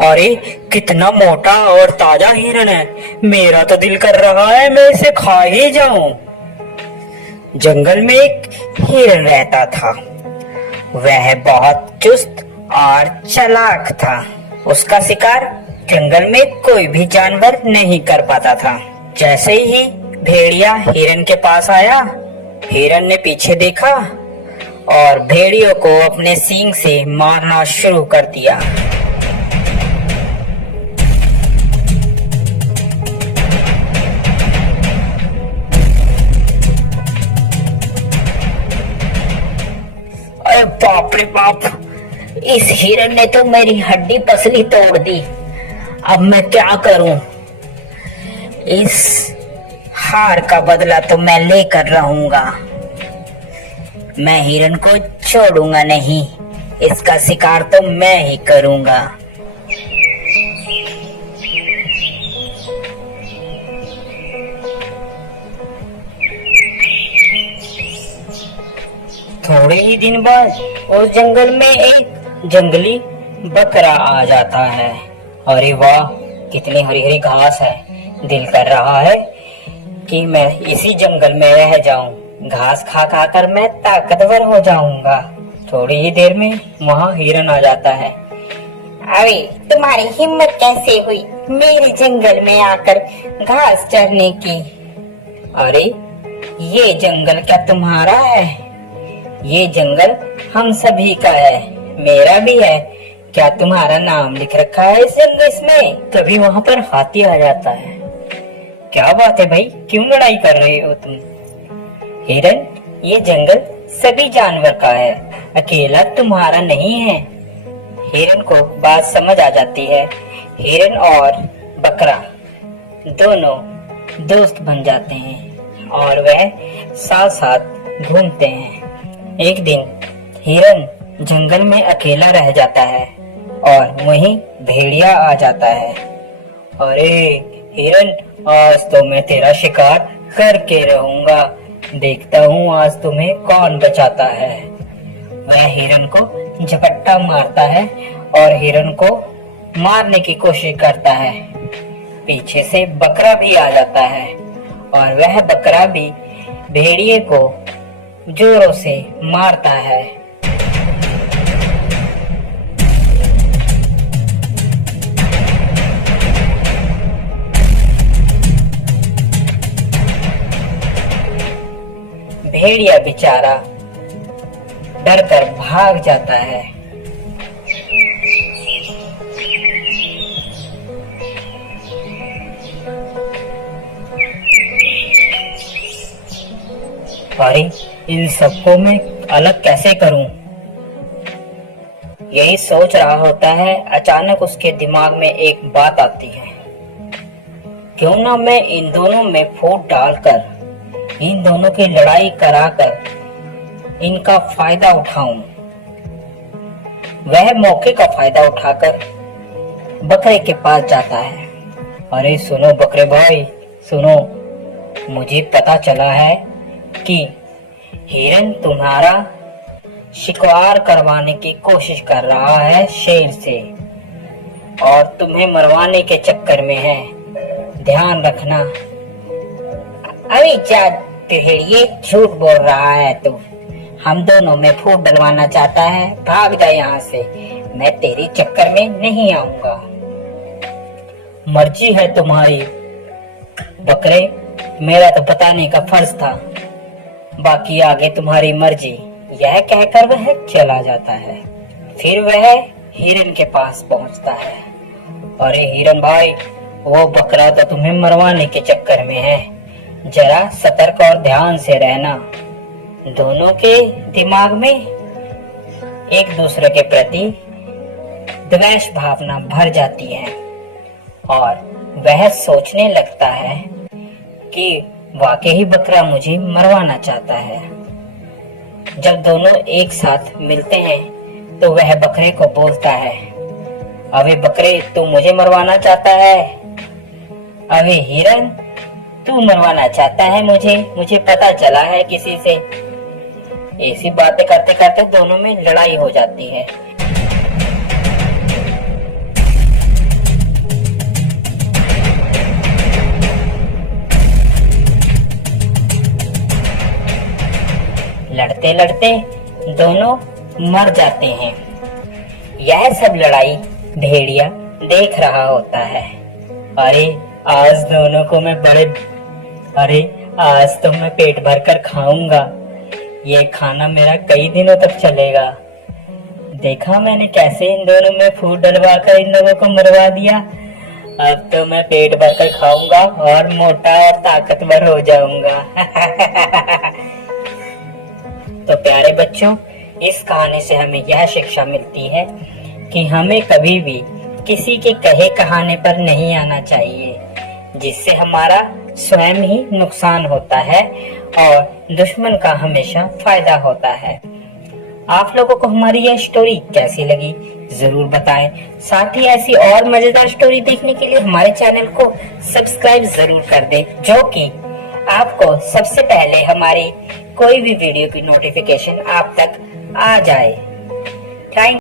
अरे कितना मोटा और ताजा हिरण है। मेरा तो दिल कर रहा है मैं इसे खा ही जाऊं। जंगल में एक हिरण रहता था। वह बहुत चुस्त और चालाक था। उसका शिकार जंगल में कोई भी जानवर नहीं कर पाता था। जैसे ही भेड़िया हिरण के पास आया, हिरण ने पीछे देखा और भेड़ियों को अपने सींग से मारना शुरू कर दिया। अरे बाप रे बाप, इस हिरण ने तो मेरी हड्डी पसली तोड़ दी। अब मैं क्या करूं? इस हार का बदला तो मैं लेकर रहूंगा। मैं हिरण को छोड़ूंगा नहीं। इसका शिकार तो मैं ही करूंगा। थोड़े ही दिन बाद उस जंगल में एक जंगली बकरा आ जाता है। अरे वाह, कितनी हरी हरी घास है। दिल कर रहा है कि मैं इसी जंगल में रह जाऊं। घास खा खा कर मैं ताकतवर हो जाऊंगा। थोड़ी ही देर में वहाँ हिरन आ जाता है। अरे तुम्हारी हिम्मत कैसे हुई मेरे जंगल में आकर घास चरने की? अरे ये जंगल क्या तुम्हारा है? ये जंगल हम सभी का है, मेरा भी है। क्या तुम्हारा नाम लिख रखा है इसमें? तभी वहाँ पर हाथी आ जाता है। क्या बात है भाई, क्यों लड़ाई कर रहे हो तुम? हिरन, ये जंगल सभी जानवर का है, अकेला तुम्हारा नहीं है। हिरन को बात समझ आ जाती है। हिरन और बकरा दोनों दोस्त बन जाते हैं और वह साथ साथ घूमते हैं। एक दिन हिरन जंगल में अकेला रह जाता है और वहीं भेड़िया आ जाता है। अरे हिरन, आज तो मैं तेरा शिकार करके रहूंगा। देखता हूँ आज तुम्हें कौन बचाता है। वह हिरन को झपट्टा मारता है और हिरन को मारने की कोशिश करता है। पीछे से बकरा भी आ जाता है और वह बकरा भी भेड़िए को जोरों से मारता है। भेड़िया बेचारा डर कर भाग जाता है। अरे इन सबको मैं अलग कैसे करूं? यही सोच रहा होता है, अचानक उसके दिमाग में एक बात आती है। क्यों ना मैं इन दोनों में फूट डालकर इन दोनों की लड़ाई कराकर इनका फायदा उठाऊं। वह मौके का फायदा उठाकर बकरे के पास जाता है। अरे सुनो बकरे भाई, सुनो, मुझे पता चला है कि हिरन तुम्हारा शिकार करवाने की कोशिश कर रहा है शेर से और तुम्हें मरवाने के चक्कर में है। ध्यान रखना। अरे जा भेड़िए, झूठ बोल रहा है तू। हम दोनों में फूट डलवाना चाहता है, भाग जा यहाँ से। मैं तेरे चक्कर में नहीं आऊंगा। मर्जी है तुम्हारी बकरे, मेरा तो बताने का फर्ज था। बाकी आगे तुम्हारी मर्जी। यह कहकर वह चला जाता है। फिर वह हिरन के पास पहुंचता है। अरे हिरन भाई, वो बकरा तो तुम्हें मरवाने के चक्कर में है। जरा सतर्क और ध्यान से रहना। दोनों के दिमाग में एक दूसरे के प्रति द्वेष भावना भर जाती है और वह सोचने लगता है कि वाकई ही बकरा मुझे मरवाना चाहता है। जब दोनों एक साथ मिलते हैं तो वह बकरे को बोलता है, अबे बकरे, तू मुझे मरवाना चाहता है? अबे हिरन, तू मरवाना चाहता है मुझे पता चला है किसी से। ऐसी बातें करते करते दोनों में लड़ाई हो जाती है। लड़ते लड़ते दोनों मर जाते हैं। यह सब लड़ाई भेड़िया देख रहा होता है। अरे आज दोनों को मैं आज तो मैं पेट भर कर खाऊंगा। ये खाना मेरा कई दिनों तक चलेगा। देखा मैंने कैसे इन दोनों में फूट डलवा कर इन लोगों को मरवा दिया। अब तो मैं पेट भर कर खाऊंगा और मोटा और ताकतवर हो जाऊंगा। तो प्यारे बच्चों, इस कहानी से हमें यह शिक्षा मिलती है कि हमें कभी भी किसी के कहे कहाने पर नहीं आना चाहिए, जिससे हमारा स्वयं ही नुकसान होता है और दुश्मन का हमेशा फायदा होता है। आप लोगों को हमारी यह स्टोरी कैसी लगी जरूर बताएं। साथ ही ऐसी और मजेदार स्टोरी देखने के लिए हमारे चैनल को सब्सक्राइब जरूर कर दें, जो कि आपको सबसे पहले हमारी कोई भी वीडियो की नोटिफिकेशन आप तक आ जाए। थैंक